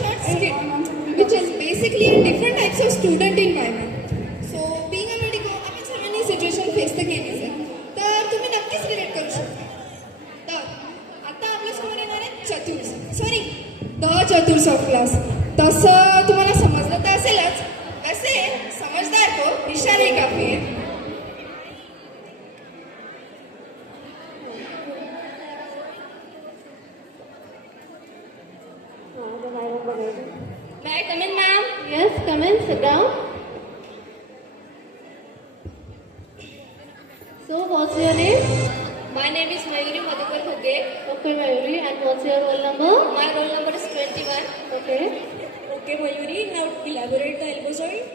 short skit, which is basically a different types of student environment. So, being a medico, आम्ही सर्वांनी situation face तर केलीच आहे. तर तुम्ही नक्कीच रिलेट करू शकता. तर आता आपल्या समोर येणार आहे चतुर्स. सॉरी, द चतुर्स ऑफ क्लास. तसं तुम्हाला समजलं तर असेलच. वैसे समझदार को इशारे काफी है. May I come in, ma'am? Yes, come in, sit down. So, what's your name? My name is Mayuri Madhukar Hoge. Okay, Mayuri, and what's your roll number? My roll number is 21. Okay. Okay, Mayuri, now elaborate the elbow joint.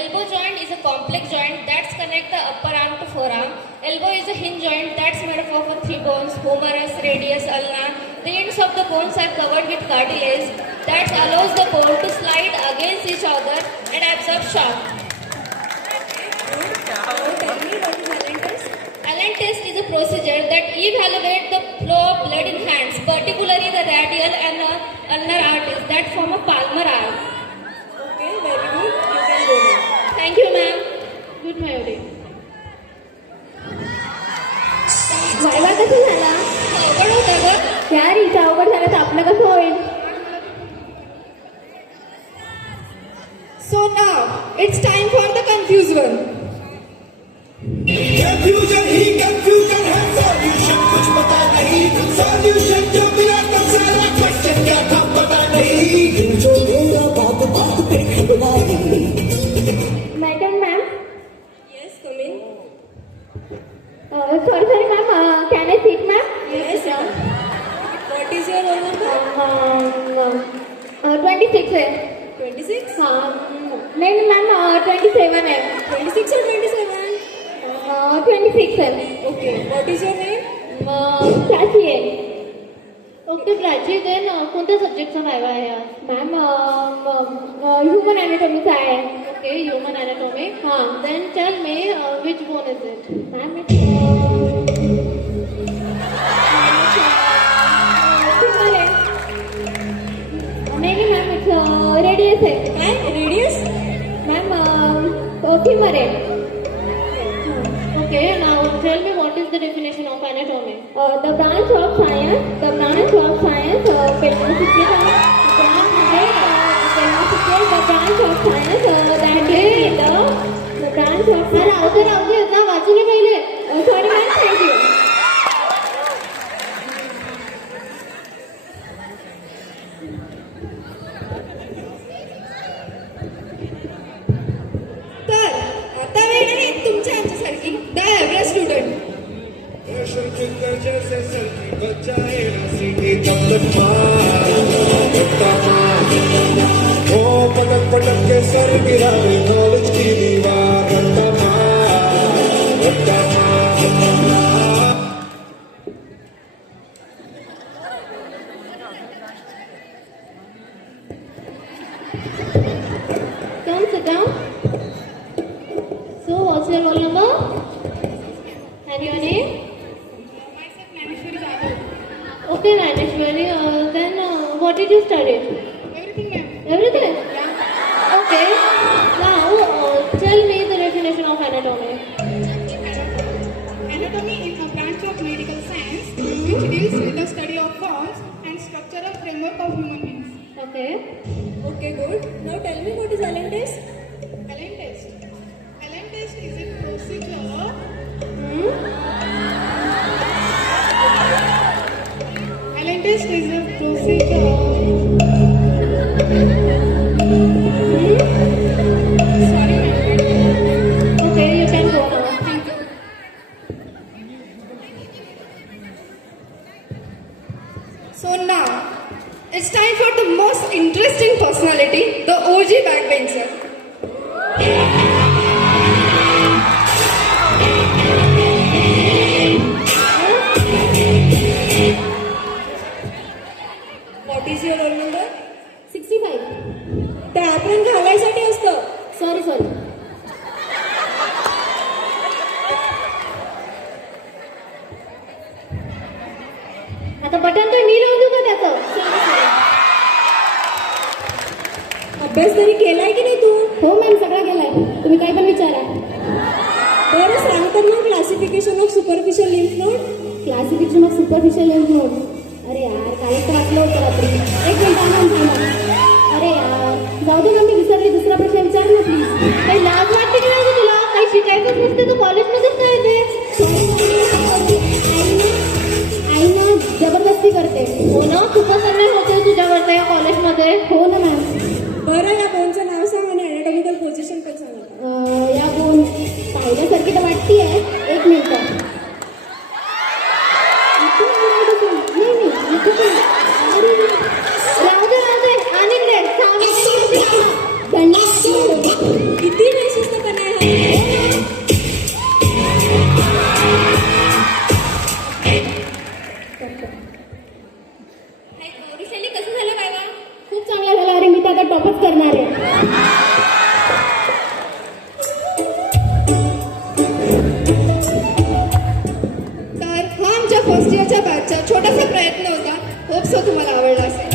Elbow joint is a complex joint that's connect the upper arm to forearm. Elbow is a hinge joint that's made up of three bones, humerus, radius, ulna. The ends of the bones are covered with cartilage that allows the bone to slide against each other and absorb shock. Tell me what is Allen test? Allen test is a procedure that evaluates the flow of blood in hands, particularly the radial and ulnar arteries that form a palmar arm. Okay, very good. You can go now. Thank you, ma'am. Good, Mayuri. Viva कसं झाला? अवघड होता गं. यार इथं अवघड झालं तर आपलं कसं होईल? So now it's time for the confused one. Confusion he confusion है solution कुछ पता नहीं solution जो बिना सारा question क्या था पता नहीं दिल जो मेरा बात बात पे खबरा नहीं. Madam, ma'am. Yes, come in. Sorry, ma'am. Can I sit, ma'am? Yes, ma'am. What is your roll number? 26 है. 26? नहीं मैम 27 है. 26 or 27? 26 है. Okay. What is your name? Prachi आहे. ओके प्राची, देन कोणत्या सब्जेक्टचा वायवा आहे आज? मॅम ह्युमन ॲनाटॉमीचा आहे. Okay, human anatomy. हां, then tell me which bone is it? Ma'am नाही मॅम इट्स रेडियस आहे. काय? Radius? मॅम फीमर आहे. Okay, now tell me what is the definition of anatomy? The branch of science, penicillin, the branch of science, that is the branch of. अरे राहू दे ना, वाचले पहिले. Sorry ma'am, thank you. तर आता वेळ आहे तुमच्या आमच्यासारखी द एव्हरेज स्टुडंट. शुक्र जैसे सलकी बचाए ना सीधी पलट मार ओ पटक पटक के सर गिरावे नॉलेज की दीवार रट्टा मार. Come sit down. So what's your roll number? And your name? Myself Naneshwari Jadhav. Okay, Naneshwari. Then what did you study? Everything ma'am. Everything? Yeah. Okay. Now tell me the definition of anatomy. Anatomy is a branch of medical science which deals with the study of forms and structural framework of human beings. Okay. Okay, good. Now tell me what is Allen test? Allen test. Allen test is a procedure. Allen test is a procedure. Sorry, ma'am. Okay, you can go now. Thank you. So now, it's time for the most interesting personality, the OG backbencher. What is your roll number? 65. ते आपण घालायसाठी असतं. Sorry. आता button तर मी लावू का त्याचं? अभ्यास तरी केलाय की नाही तू? हो मॅम, सगळं केलंय. तुम्ही काय पण विचारा. बरं सांगतात ना classification of superficial lymph node. Classification of superficial lymph node. अरे यार, काही तर वाचलं होतं रात्री. एक मिनिट थांबा. अरे यार, जाऊ दे ना, मी विसरली. दुसरा प्रश्न विचार ना प्लीज. काही लाज वाटते की नाही तुला? काही शिकायचंच नसते तू कॉलेजमध्येच काय येते? आई ना जबरदस्ती करते. हो ना, खूपच अन्याय होते तुझ्यावरती या कॉलेजमध्ये. हो ना मॅम. बरं या बोनचं नाव सांग आणि अॅनाटॉमिकल पोझिशन पण सांगा. या बोन पाहिल्यासारखी तर वाटते आहे. एक मिनिट. राहू दे आणि किती बेशिस्तपणा आहे. वैशाली कसं झालं काय बा? खूप चांगला झाला. अरे मी तर आता टॉपच करणार आहे. तर हा आमच्या फर्स्ट इयरच्या बॅचचा छोटासा प्रयत्न होता. होप सो तुम्हाला आवडला असेल.